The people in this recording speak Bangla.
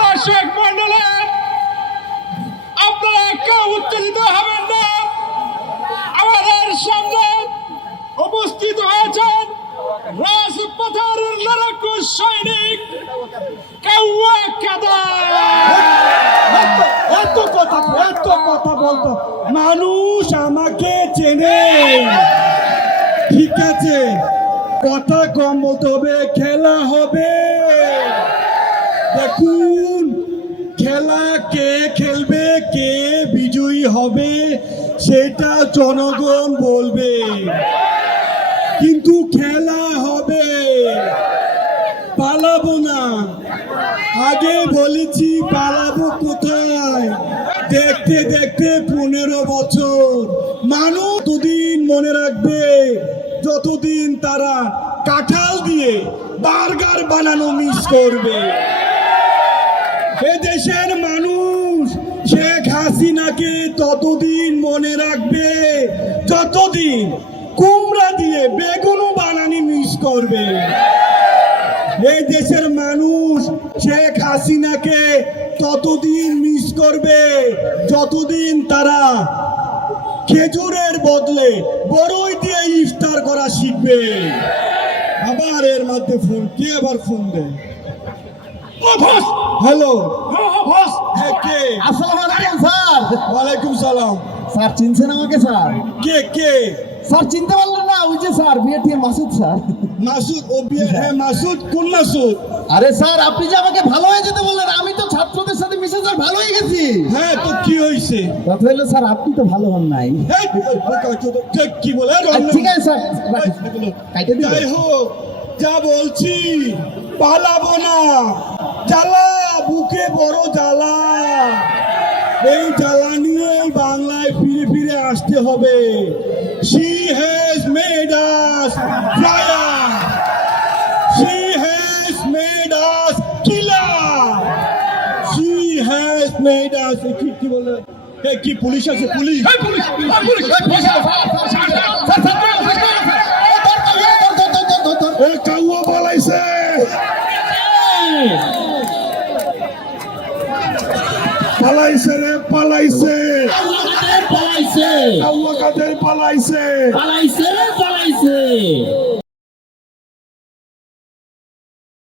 দর্শক মন্ডলী, আপনারা কেউ উত্তেজিত হবেন না। আমাদের সামনে উপস্থিত হয়েছেন রাজপথের লড়াকু সৈনিক কাউয়া কাদা। এত কথা বলতো মানুষ আমাকে চেনে। ঠিক আছে, কথা কম বলতে হবে, খেলা হবে। দেখুন, খেলা কে খেলবে, কে বিজয়ী হবে সেটা জনগণ বলবে, কিন্তু খেলা হবে, পালাবো না। আগে বলেছি পালাবো কোথায়? দেখতে দেখতে 15 বছর। মানুষ ততদিন মনে রাখবে যতদিন তারা কাঁঠাল দিয়ে বার্গার বানানো মিস করবে। এদেশের মানুষ শেখ হাসিনাকে ততদিন মনে রাখবে যতদিন কুমড়া দিয়ে বেগুনও বানানি মিস করবে। এই দেশের মানুষ শেখ হাসিনাকে ততদিন মিস করবে যতদিন তারা খেজুরের বদলে বড়ই দিয়ে ইফতার করা শিখবে। আবার এর মধ্যে ফোন, কে আবার ফোন দেয়? হ্যালো, কে? আসসালামু আলাইকুম স্যার। ওয়ালাইকুম সালাম। স্যার চিনছেন আমাকে স্যার? কে? স্যার চিনতে পারলেন না? ওই যে স্যার বিএটিএম মাসুদ স্যার। মাসুদ? ও হ্যাঁ মাসুদ। কোন মাসুদ? আরে স্যার, আপনি যে আমাকে ভালো হয়ে যেতে বললেন, আমি তো ছাত্রদের সাথে মিশে স্যার ভালো হয়ে গেছি। হ্যাঁ, তো কি হয়েছে? কথা হলো স্যার, আপনি তো ভালো হন নাই। কি বলে? ঠিক আছে স্যার, কাইটে দিন। যাই হোক, যা বলছি, পালাবো না। জ্বালা, বুকে বড় জ্বালা। এই জ্বালা নিয়ে বাংলায় ফিরে ফিরে আসতে হবে। She has made us fire. She has made us killer. She has made us কি বলে? কি পুলিশ আছে? পুলিশ কাউয়া পালাইছে। পালাইছে রে, পালাইছে। কাউয়া কাদের পালাইছে।